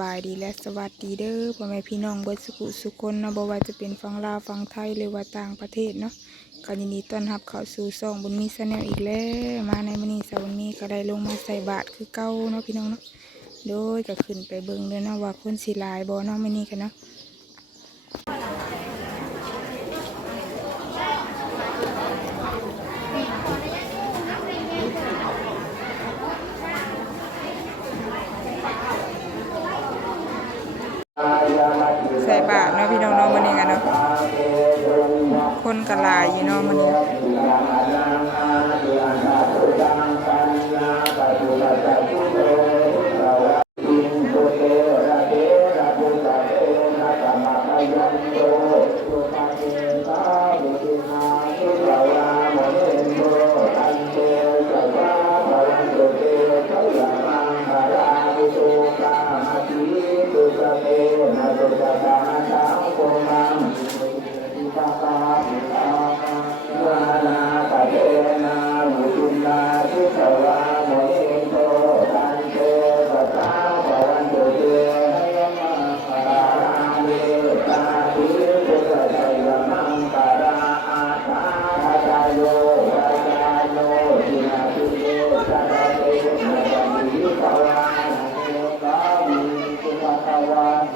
บายดีและสวัสดีเด้อพ่อแม่พี่น้องเบิดสุขุสุคนเนาะบ่ว่าจะเป็นฝั่งลาวฝั่งไทยหรือว่าต่างประเทศเนาะก็ยินดีต้อนรับเข้าสู่ซองบุญมีชาแนลอีกแล้วมาในมื้อนี้สาวบุญมีก็ได้ลงมาใส่บาตรคือเก่าเนาะพี่น้องเนาะโดยก็ขึ้นไปเบิ่งเลยเนาะว่าคนสิหลายบ่เนาะมื้อนี้กันเนาะ ใส่บาทเนาะพี่น้องเนาะมันนี้กันเนาะคนกระลายอยู่เนาะมันนี้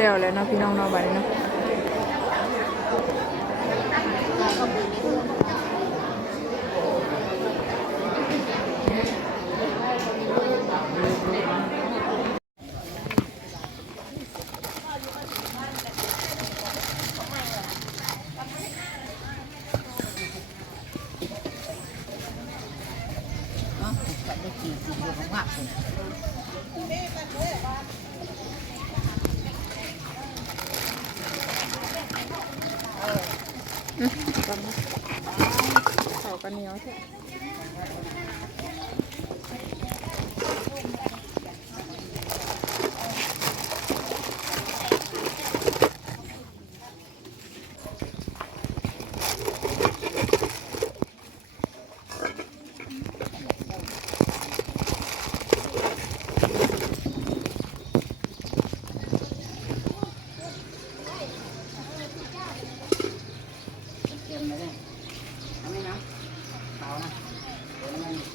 ดี๋ยวแล้วเนาะพี่น้องเนาะบัดนี้เนาะเขา เขากันเหนียวใช่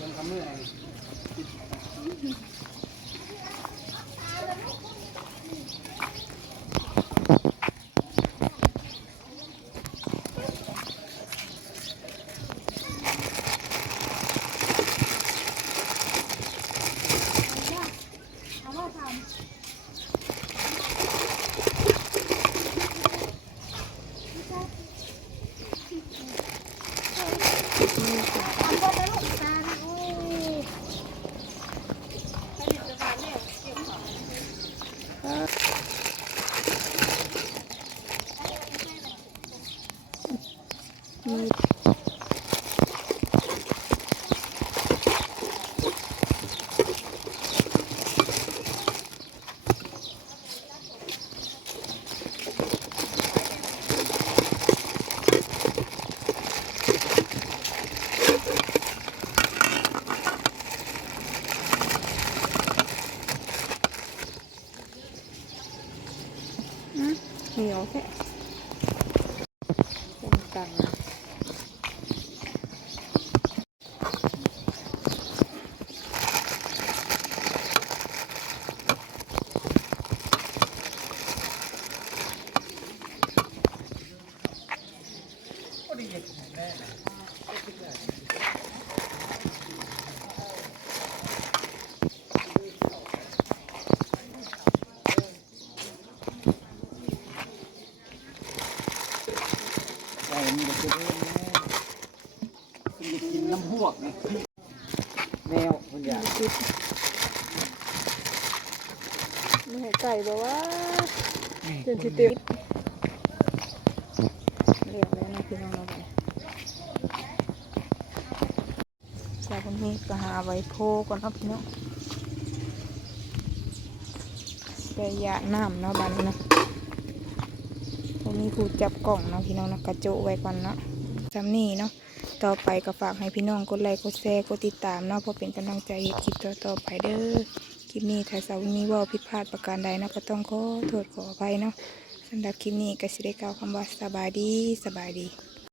เป็นคำมือไง 아. ไก่มันจะเป็นแม่คุณจะกินน้ำหวกนี่แมวคุณอยากไม่ให้ไก่บอกว่าเดือนที่เต็มเรียกแล้วนะพี่น้องเราไปชา วคนนี้ก็หาไว้โพก่อนเนาะพี่น้องไปยาน้ำเนาะบันนะตรงนี้ครูจับกล่องเนาะพี่น้องนะกระโจไว้ก่อนเนาะจำนี่เนาะต่อไปก็ฝากให้พี่น้องกดไลค์กดแชร์กดติดตามเนาะเพื่อเป็นกำลังใจให้คลิปต่อๆไปเด้อคลิปนี้ถ้าสาวนี้ว่าผิดพลาดประการใดนะก็ต้องขอโทษขออภัยเนาะสำหรับคลิปนี้ก็สิได้กล่าวคำว่าสบายดีสบายดี